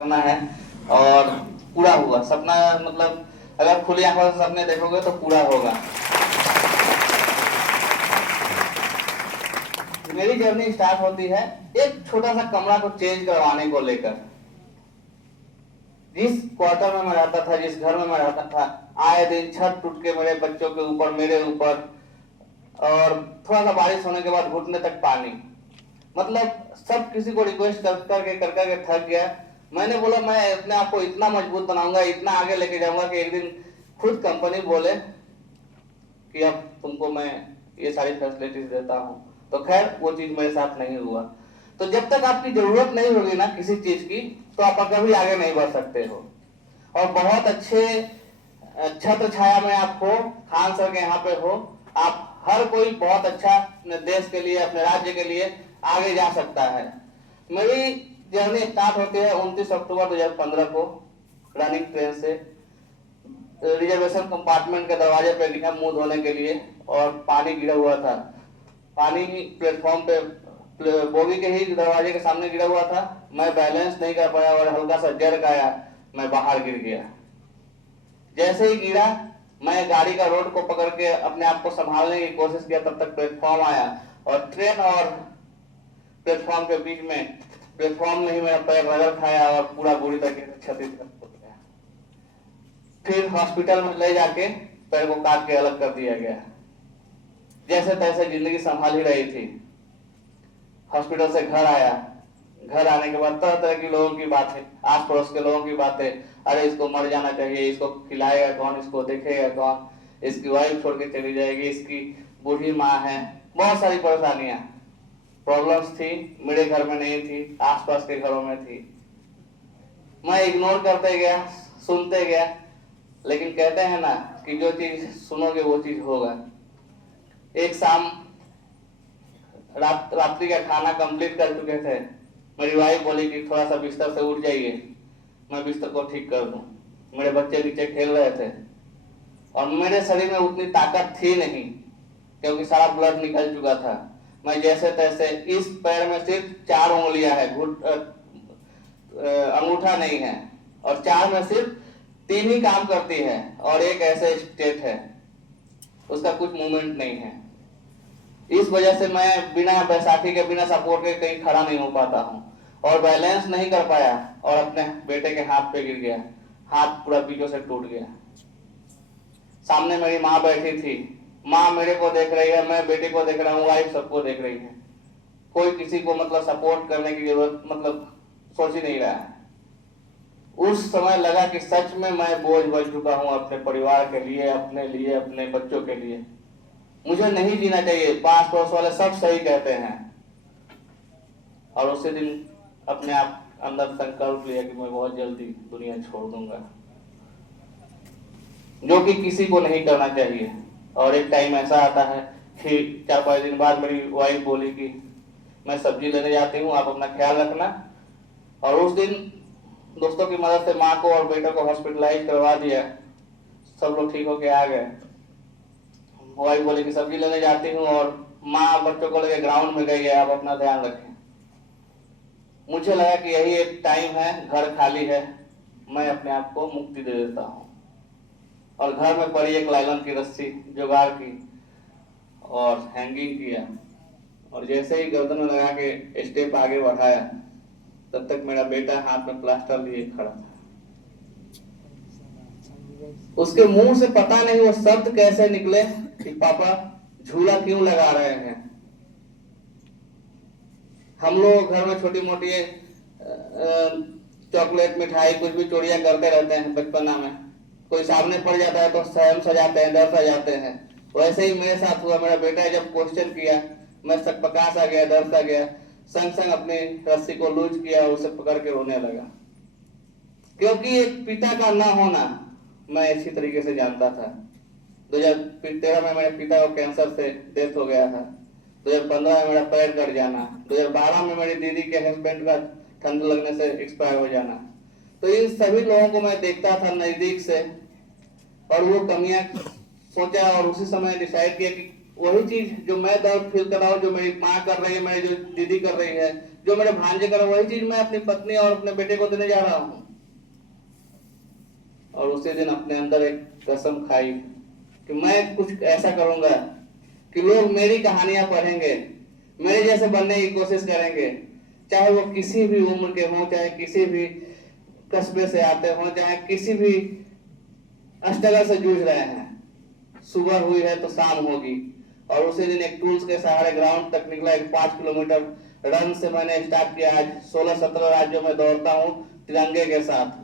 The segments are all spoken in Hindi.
करना है और पूरा हुआ सपना। मतलब अगर खुली आंखों से सपने देखोगे तो पूरा होगा। मेरी जर्नी स्टार्ट होती है एक छोटा सा कमरा को चेंज करवाने को लेकर। जिस क्वार्टर में मैं रहता था, जिस घर में मैं रहता था, आए दिन छत टूट के मेरे बच्चों के ऊपर, मेरे ऊपर, और थोड़ा सा बारिश होने के बाद घुटने तक पानी। मतलब सब किसी को रिक्वेस्ट कर करके थक गया। मैंने बोला मैं अपने आप को इतना मजबूत बनाऊंगा, इतना आगे लेके जाऊंगा कि एक दिन खुद कंपनी बोले कि अब तुमको मैं ये सारी फैसिलिटीज देता हूँ। तो खैर वो चीज मेरे साथ नहीं हुआ। तो जब तक आपकी जरूरत नहीं होगी ना किसी चीज की, तो आप कभी आगे नहीं बढ़ सकते हो। और बहुत अच्छे छत्र छाया में आप हो, खान सर के यहाँ पे हो, आप हर कोई बहुत अच्छा अपने देश के लिए, अपने राज्य के लिए आगे जा सकता है। मेरी जर्नी स्टार्ट होती है 29 अक्टूबर 2015 को रनिंग ट्रेन से। रिजर्वेशन कंपार्टमेंट के दरवाजे पे गया मुंह धोने के लिए, और पानी गिरा हुआ था। पानी प्लेटफॉर्म पे बोगी के ही दरवाजे के सामने गिरा हुआ था। मैं बैलेंस नहीं कर पाया और हल्का सा जर्क आया, मैं बाहर गिर गया। जैसे ही गिरा, मैं गाड़ी का रोड को पकड़ के अपने आप को संभालने की कोशिश किया, तब तक प्लेटफॉर्म आया और ट्रेन और प्लेटफॉर्म के बीच में, प्लेटफॉर्म में ही मेरा पैर रगड़ खाया और पूरा बुरी तरीके से क्षतिग्रस्त हो गया। फिर हॉस्पिटल में ले जाके पैर को काट के अलग कर दिया गया। जैसे तैसे जिंदगी संभाल ही रही थी। हॉस्पिटल से घर आया। घर आने के बाद तरह तरह की लोगों की बातें, आस पड़ोस के लोगों की बातें, अरे इसको मर जाना चाहिए, इसको खिलाएगा कौन, इसको देखेगा कौन, इसकी वाइफ छोड़ के चली जाएगी, इसकी बूढ़ी माँ है। बहुत सारी परेशानियां, प्रॉब्लम्स थी। मेरे घर में नहीं थी, आसपास के घरों में थी। मैं इग्नोर करते गया, सुनते गया। लेकिन कहते हैं ना कि जो चीज सुनोगे वो चीज होगा। एक शाम रात्रि का खाना कंप्लीट कर चुके थे। मेरी वाइफ बोली कि थोड़ा सा बिस्तर से उठ जाइए, मैं बिस्तर को ठीक कर दूं। मेरे बच्चे नीचे खेल रहे थे और मेरे शरीर में उतनी ताकत थी नहीं, क्योंकि सारा ब्लड निकल चुका था। मैं जैसे तैसे, इस पैर में सिर्फ 4 उंगलियां है, अंगूठा नहीं है, और 4 में सिर्फ 3 ही काम करती है, और एक ऐसे स्टेट है उसका कुछ मूवमेंट नहीं है। इस वजह से मैं बिना बैसाखी के, बिना सपोर्ट के कहीं खड़ा नहीं हो पाता हूँ, और बैलेंस नहीं कर पाया और अपने बेटे के हाथ पे गिर गया। हाथ पूरा बीचों से टूट गया। सामने मेरी माँ बैठी थी। माँ मेरे को देख रही है, मैं बेटे को देख रहा हूँ, वाइफ सबको देख रही है। कोई किसी को मतलब सपोर्ट करने की जरूरत मतलब सोच ही नहीं रहा है। उस समय लगा कि सच में मैं बोझ बन चुका हूँ अपने परिवार के लिए, अपने बच्चों के लिए। मुझे नहीं जीना चाहिए। पास पड़ोस वाले सब सही कहते हैं। और उसी दिन अपने आप अंदर संकल्प लिया कि मैं बहुत जल्दी दुनिया छोड़ दूंगा, जो कि किसी को नहीं करना चाहिए। और एक टाइम ऐसा आता है कि 4-5 दिन बाद मेरी वाइफ बोली कि मैं सब्जी लेने जाती हूँ, आप अपना ख्याल रखना। और उस दिन दोस्तों की मदद से माँ को और बेटे को हॉस्पिटलाइज करवा दिया। सब लोग ठीक होके आ गए। वाइफ बोली कि सब्जी लेने जाती हूँ, और माँ बच्चों को लेकर ग्राउंड में गई है, आप अपना ध्यान रखें। मुझे लगा कि यही एक टाइम है, घर खाली है, मैं अपने आप को मुक्ति दे देता हूँ। और घर में पड़ी एक लाइलन की रस्सी जुगाड़ की और हैंगिंग किया, और जैसे ही गर्दन में लगा के स्टेप आगे बढ़ाया, तब तक मेरा बेटा हाथ में प्लास्टर लिए खड़ा था। उसके मुंह से पता नहीं वो शब्द कैसे निकले कि पापा झूला क्यों लगा रहे हैं। हम लोग घर में छोटी मोटी चॉकलेट, मिठाई, कुछ भी चोरियां करते रहते हैं बचपना में। कोई सामने पड़ जाता है तो स्वयं सजाते हैं, डर सजाते हैं। वैसे ही मेरे साथ हुआ। मेरा बेटा जब क्वेश्चन किया, मैं सकपका सा गया, डर सा गया। संग संग अपनी रस्सी को लूज किया और उसे पकड़ के रोने लगा। क्योंकि एक पिता का ना होना मैं अच्छी तरीके से जानता था। 2013 में मेरे पिता को कैंसर से डेथ हो गया था। 2015 में मेरा पैर कट जाना। 2012 में मेरी दीदी के हस्बैंड का ठंड लगने से एक्सपायर हो जाना। तो इन सभी लोगों को मैं देखता था नजदीक से, और वो कमियां सोचा, और उसी समय डिसाइड किया कि वही चीज जो मैं दर्द फील कर रहा हूँ, जो मेरी माँ कर रही है, मेरी जो दीदी कर रही है, जो मेरे भांजे कर वही चीज मैं अपनी पत्नी और अपने बेटे को देने जा रहा हूँ। और उसी दिन अपने अंदर एक कसम खाई कि मैं कुछ ऐसा करूंगा कि लोग मेरी कहानियां पढ़ेंगे, मेरे जैसे बनने की कोशिश करेंगे, चाहे वो किसी भी उम्र के हों, चाहे किसी भी कस्बे से आते हों, चाहे किसी भी स्ट्रगल से जूझ रहे हैं। सुबह हुई है तो शाम होगी। और उसी दिन एक टूल्स के सहारे ग्राउंड तक निकला। एक 5 किलोमीटर रन से मैंने स्टार्ट किया। आज 16-17 राज्यों में दौड़ता हूँ तिरंगे के साथ।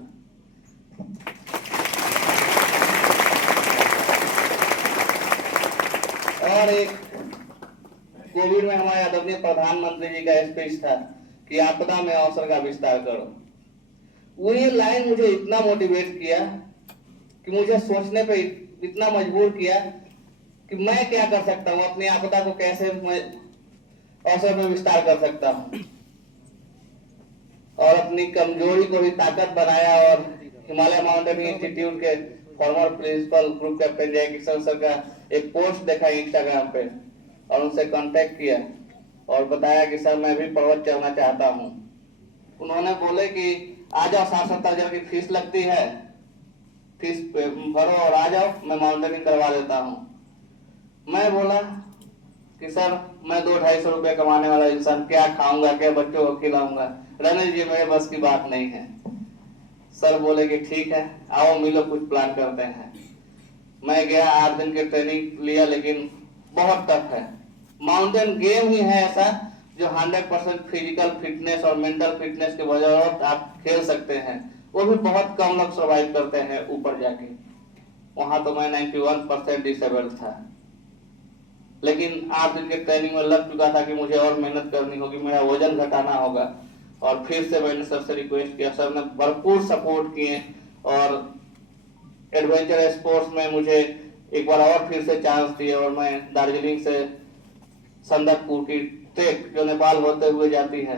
और एक कोविड में हमारे आदरणीय प्रधानमंत्री जी का स्पीच था कि आपदा में अवसर का विस्तार करो। वो ये लाइन मुझे इतना मोटिवेट किया कि मुझे सोचने पे इतना मजबूर किया कि मैं क्या कर सकता हूँ, अपनी आपदा को कैसे मैं अवसर में विस्तार कर सकता हूँ। और अपनी कमजोरी को भी ताकत बनाया और हिमालय माउंटेनिंग इंस्टीट्यूट के फॉर्मर प्रिंसिपल ग्रुप कैप्टन जय किशन सर का एक पोस्ट देखा इंस्टाग्राम पे और उनसे कांटेक्ट किया और बताया कि सर मैं भी पर्वत चढ़ना चाहता हूँ। उन्होंने बोले कि आ जाओ, 60-70 हजार की फीस लगती है, फीस भरो और आ जाओ, मैं माउंटेनिंग करवा देता हूँ। मैं बोला कि सर मैं 200-250 रुपए कमाने वाला इंसान क्या खाऊंगा, क्या बच्चों को खिलाऊंगा, रमेश जी मेरे बस की बात नहीं है। सर बोले कि ठीक है आओ मिलो, कुछ प्लान करते हैं। मैं गया, 8 दिन की ट्रेनिंग लिया, लेकिन बहुत टफ है। माउंटेन गेम ही है ऐसा जो 100% फिजिकल फिटनेस और मेंटल फिटनेस के बजाय आप खेल सकते हैं। वो भी बहुत कम लोग सर्वाइव करते हैं ऊपर जाके। वहां तो मैं 91% डिसेबल्ड था, लेकिन 8 दिन के ट्रेनिंग में लग चुका था कि मुझे और मेहनत करनी होगी, मेरा वजन घटाना होगा। और फिर से मैंने सर से रिक्वेस्ट किया, सर ने भरपूर सपोर्ट किए और एडवेंचर स्पोर्ट्स में मुझे एक बार और फिर से चांस दिए। और मैं दार्जिलिंग से संदकपुर की ट्रेक जो नेपाल होते हुए जाती है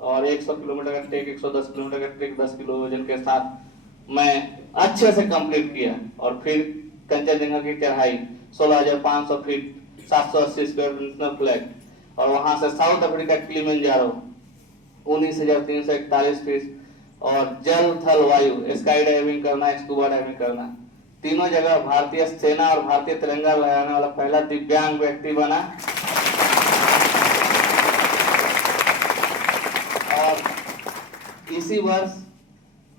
और 100 किलोमीटर का ट्रेक, 110 किलोमीटर का ट्रेक 10 किलो वजन के साथ मैं अच्छे से कंप्लीट किया। और फिर कंचनजंगा की चढ़ाई 16,500 फीट, 780 स्क्वायर नेशनल फ्लैग, और वहां से साउथ अफ्रीका किलिमंजारो 19,341 फीट, और जल थल वायु स्काई डाइविंग करना, स्कूबा डाइविंग करना, तीनों जगह भारतीय सेना और भारतीय तिरंगा लहराने वाला पहला दिव्यांग व्यक्ति बना। और इसी वर्ष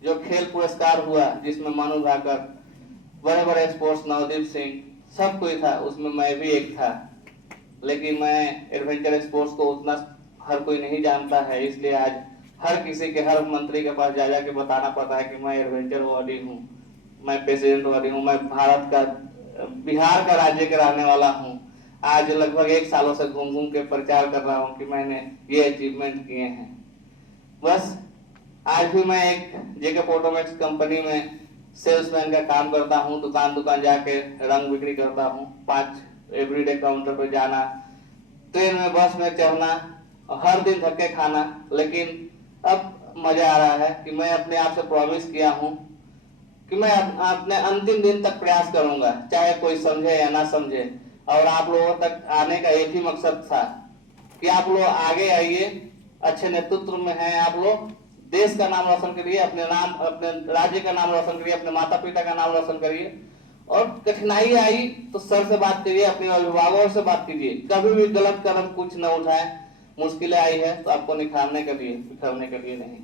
जो खेल पुरस्कार हुआ जिसमें मनु भाकर, बड़े बड़े स्पोर्ट्स, नवदीप सिंह, सब कोई था, उसमें मैं भी एक था। लेकिन मैं एडवेंचर स्पोर्ट्स को उतना हर कोई नहीं जानता है, इसलिए आज हर किसी के, हर मंत्री के पास जा के बताना पड़ता है कि मैं एडवेंचर बॉडी हूँ, मैं प्रेसिडेंट बॉडी हूँ, मैं भारत का, बिहार का राज्य के रहने वाला हूँ। आज लगभग 1 सालों से घूम घूम के प्रचार कर रहा हूँ कि मैंने ये अचीवमेंट किए हैं। बस आज भी मैं एक जेके फोटोमैक्स कंपनी में सेल्समैन का काम करता हूँ, दुकान दुकान जाके रंग बिक्री करता हूँ, 5 एवरीडे काउंटर पर जाना, ट्रेन में बस में चढ़ना, हर दिन धक्के खाना। लेकिन अब मजा आ रहा है कि मैं अपने आप से प्रॉमिस किया हूँ कि मैं अपने अंतिम दिन तक प्रयास करूंगा, चाहे कोई समझे या ना समझे। और आप लोगों तक आने का एक ही मकसद था कि आप लोग आगे आइए, अच्छे नेतृत्व में हैं आप लोग, देश का नाम रोशन करिए, अपने राज्य का नाम रोशन करिए, अपने माता पिता का नाम रोशन करिए। और कठिनाई आई तो सर से बात करिए, अपने अभिभावकों से बात कीजिए, कभी भी गलत कदम कुछ न उठाएं। मुश्किलें आई है तो आपको निखारने के लिए, बिखरने के लिए नहीं।